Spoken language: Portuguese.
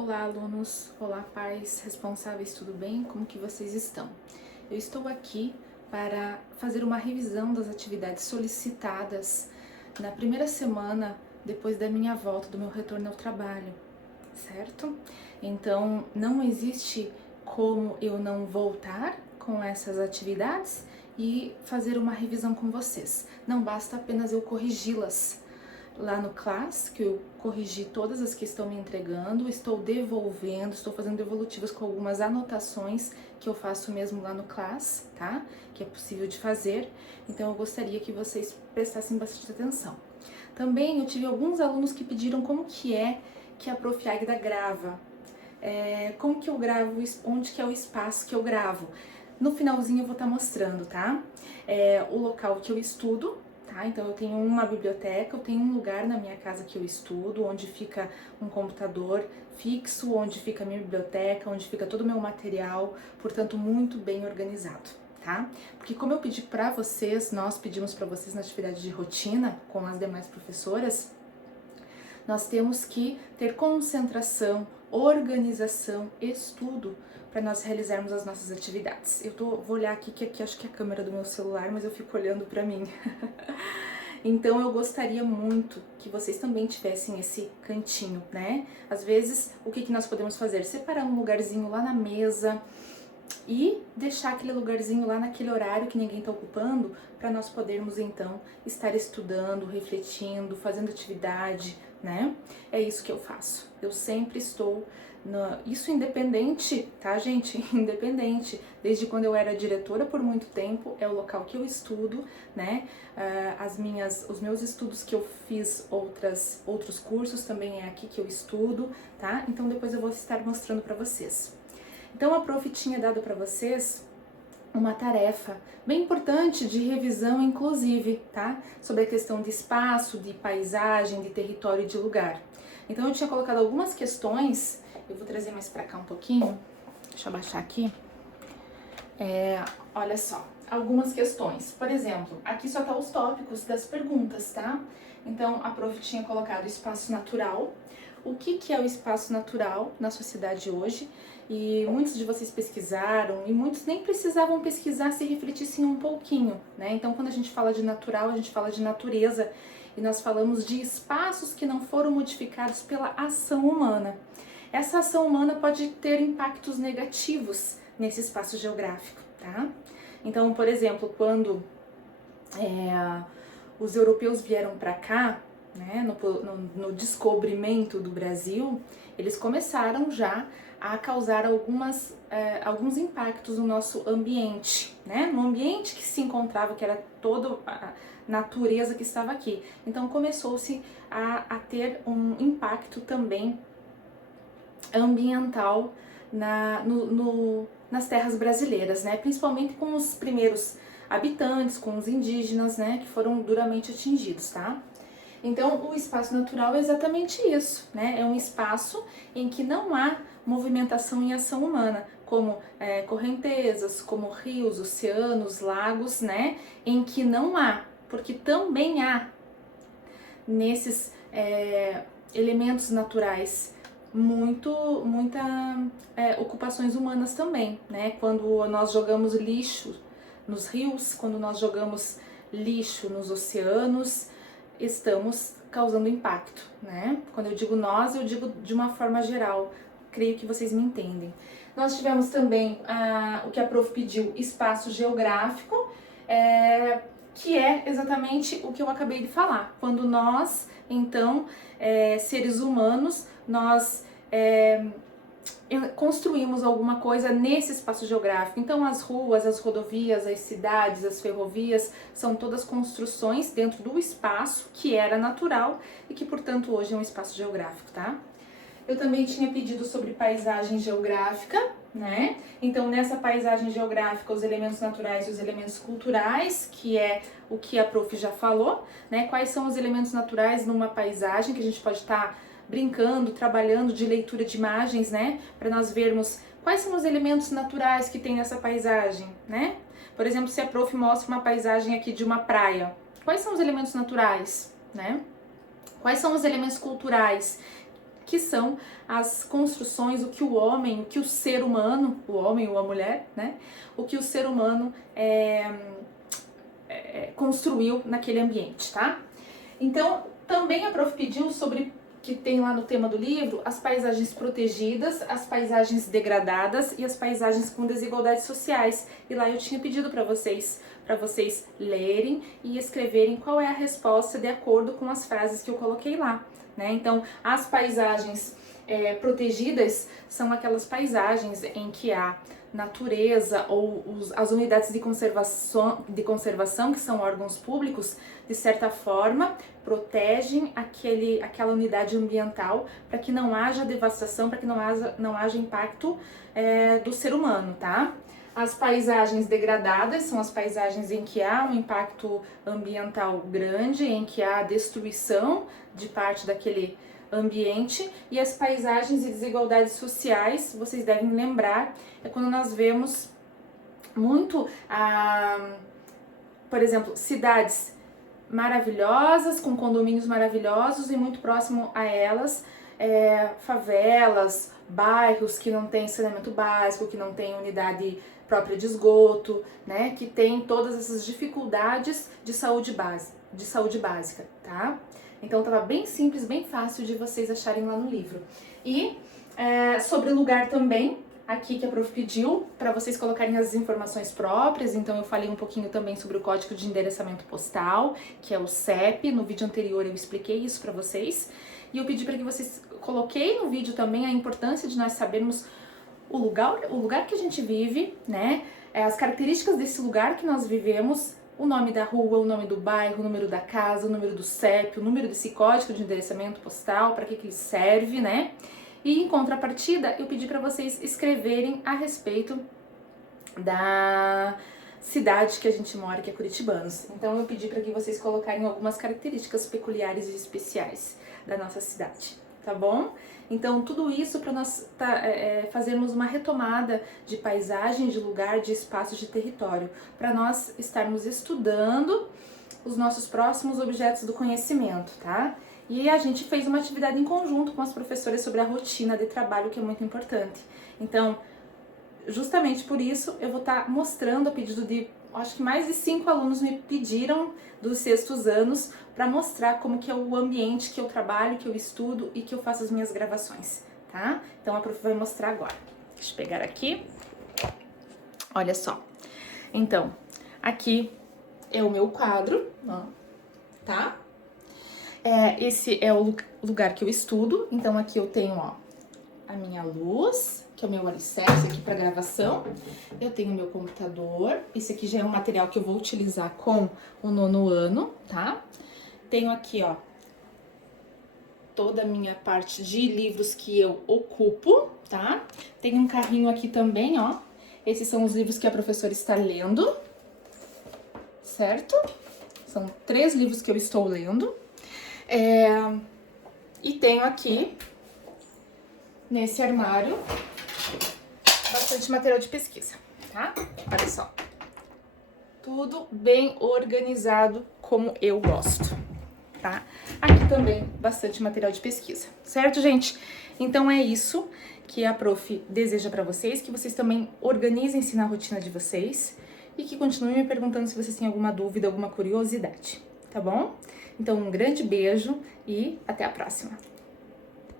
Olá, alunos! Olá, pais responsáveis, tudo bem? Como que vocês estão? Eu estou aqui para fazer uma revisão das atividades solicitadas na primeira semana depois da minha volta, do meu retorno ao trabalho, certo? Então, não existe como eu não voltar com essas atividades e fazer uma revisão com vocês. Não basta apenas eu corrigi-las lá no Class, que eu corrigi todas as que estão me entregando, estou devolvendo, estou fazendo devolutivas com algumas anotações que eu faço mesmo lá no Class, tá? Que é possível de fazer, então eu gostaria que vocês prestassem bastante atenção. Também eu tive alguns alunos que pediram como que a Prof. Águida grava, como que eu gravo, onde que é o espaço que eu gravo. No finalzinho eu vou estar mostrando, tá? O local que eu estudo, tá? Então eu tenho uma biblioteca, eu tenho um lugar na minha casa que eu estudo, onde fica um computador fixo, onde fica a minha biblioteca, onde fica todo o meu material, portanto muito bem organizado, tá? Porque como eu pedi para vocês, nós pedimos para vocês na atividade de rotina com as demais professoras, nós temos que ter concentração, organização, estudo para nós realizarmos as nossas atividades. Vou olhar aqui, que aqui acho que é a câmera do meu celular, mas eu fico olhando para mim. Então eu gostaria muito que vocês também tivessem esse cantinho, né? Às vezes, o que nós podemos fazer? Separar um lugarzinho lá na mesa e deixar aquele lugarzinho lá naquele horário que ninguém está ocupando, para nós podermos então estar estudando, refletindo, fazendo atividade, né? É isso que eu faço. Eu sempre estou isso independente, tá, gente? Independente. Desde quando eu era diretora por muito tempo, é o local que eu estudo, né? Os meus estudos que eu fiz outros cursos também é aqui que eu estudo, tá? Então depois eu vou estar mostrando para vocês. Então a prof tinha dado para vocês uma tarefa bem importante de revisão, inclusive, tá? Sobre a questão de espaço, de paisagem, de território e de lugar. Então eu tinha colocado algumas questões, eu vou trazer mais para cá um pouquinho, deixa eu abaixar aqui. Olha só, algumas questões. Por exemplo, aqui só tá os tópicos das perguntas, tá? Então a prof tinha colocado espaço natural. O que é o espaço natural na sociedade hoje? E muitos de vocês pesquisaram e muitos nem precisavam pesquisar se refletissem um pouquinho, né? Então, quando a gente fala de natural, a gente fala de natureza e nós falamos de espaços que não foram modificados pela ação humana. Essa ação humana pode ter impactos negativos nesse espaço geográfico, tá? Então, por exemplo, quando os europeus vieram para cá, né, no descobrimento do Brasil, eles começaram já a causar alguns impactos no nosso ambiente, né? No ambiente que se encontrava, que era toda a natureza que estava aqui. Então começou-se a ter um impacto também ambiental nas terras brasileiras, né? Principalmente com os primeiros habitantes, com os indígenas, né? Que foram duramente atingidos, tá? Então, o espaço natural é exatamente isso, né? É um espaço em que não há movimentação e ação humana, como correntezas, como rios, oceanos, lagos, né? Em que não há, porque também há nesses elementos naturais muitas ocupações humanas também, né? Quando nós jogamos lixo nos rios, quando nós jogamos lixo nos oceanos, estamos causando impacto, né? Quando eu digo nós, eu digo de uma forma geral, creio que vocês me entendem. Nós tivemos também o que a prof pediu, espaço geográfico, que é exatamente o que eu acabei de falar. Quando nós, então, seres humanos, nós construímos alguma coisa nesse espaço geográfico. Então as ruas, as rodovias, as cidades, as ferrovias são todas construções dentro do espaço que era natural e que, portanto, hoje é um espaço geográfico, tá? Eu também tinha pedido sobre paisagem geográfica, né? Então nessa paisagem geográfica, os elementos naturais e os elementos culturais, que é o que a prof já falou, né? Quais são os elementos naturais numa paisagem que a gente pode estar brincando, trabalhando de leitura de imagens, né? Para nós vermos quais são os elementos naturais que tem nessa paisagem, né? Por exemplo, se a prof mostra uma paisagem aqui de uma praia, quais são os elementos naturais, né? Quais são os elementos culturais que são as construções, o que o homem, o que o ser humano, o homem ou a mulher, né? O que o ser humano construiu naquele ambiente, tá? Então, também a prof pediu sobre, que tem lá no tema do livro, as paisagens protegidas, as paisagens degradadas e as paisagens com desigualdades sociais. E lá eu tinha pedido para vocês lerem e escreverem qual é a resposta de acordo com as frases que eu coloquei lá, né? Então, as paisagens protegidas são aquelas paisagens em que há natureza ou as unidades de conservação, que são órgãos públicos, de certa forma, protegem aquela unidade ambiental para que não haja devastação, para que não haja impacto do ser humano, tá? As paisagens degradadas são as paisagens em que há um impacto ambiental grande, em que há destruição de parte daquele ambiente, e as paisagens e desigualdades sociais, vocês devem lembrar, é quando nós vemos muito, por exemplo, cidades maravilhosas, com condomínios maravilhosos e muito próximo a elas, favelas, bairros que não têm saneamento básico, que não têm unidade própria de esgoto, né, que tem todas essas dificuldades de saúde básica, tá? Então tava bem simples, bem fácil de vocês acharem lá no livro. E sobre lugar também, aqui que a prof pediu para vocês colocarem as informações próprias, então eu falei um pouquinho também sobre o código de endereçamento postal, que é o CEP, no vídeo anterior eu expliquei isso para vocês, e eu pedi para que vocês coloquem no vídeo também a importância de nós sabermos o lugar que a gente vive, né, as características desse lugar que nós vivemos, o nome da rua, o nome do bairro, o número da casa, o número do CEP, o número desse código de endereçamento postal, para que ele serve, né? E em contrapartida, eu pedi para vocês escreverem a respeito da cidade que a gente mora, que é Curitibanos. Então eu pedi para que vocês colocarem algumas características peculiares e especiais da nossa cidade, tá bom? Então tudo isso para nós fazermos uma retomada de paisagem, de lugar, de espaço, de território, para nós estarmos estudando os nossos próximos objetos do conhecimento, tá? E a gente fez uma atividade em conjunto com as professoras sobre a rotina de trabalho, que é muito importante. Então, justamente por isso, eu vou estar mostrando, a pedido de, acho que mais de 5 alunos me pediram dos sextos anos, para mostrar como que é o ambiente que eu trabalho, que eu estudo e que eu faço as minhas gravações, tá? Então a prof vai mostrar agora. Deixa eu pegar aqui. Olha só. Então, aqui é o meu quadro, ó, tá? Esse é o lugar que eu estudo, então aqui eu tenho, ó, a minha luz, que é o meu alicerce aqui para gravação. Eu tenho o meu computador, esse aqui já é um material que eu vou utilizar com o 9º ano, tá? Tenho aqui, ó, toda a minha parte de livros que eu ocupo, tá? Tem um carrinho aqui também, ó. Esses são os livros que a professora está lendo, certo? São 3 livros que eu estou lendo. E tenho aqui, nesse armário, bastante material de pesquisa, tá? Olha só. Tudo bem organizado como eu gosto, tá? Aqui também bastante material de pesquisa, certo, gente? Então é isso que a prof deseja para vocês, que vocês também organizem-se na rotina de vocês e que continuem me perguntando se vocês têm alguma dúvida, alguma curiosidade, tá bom? Então um grande beijo e até a próxima!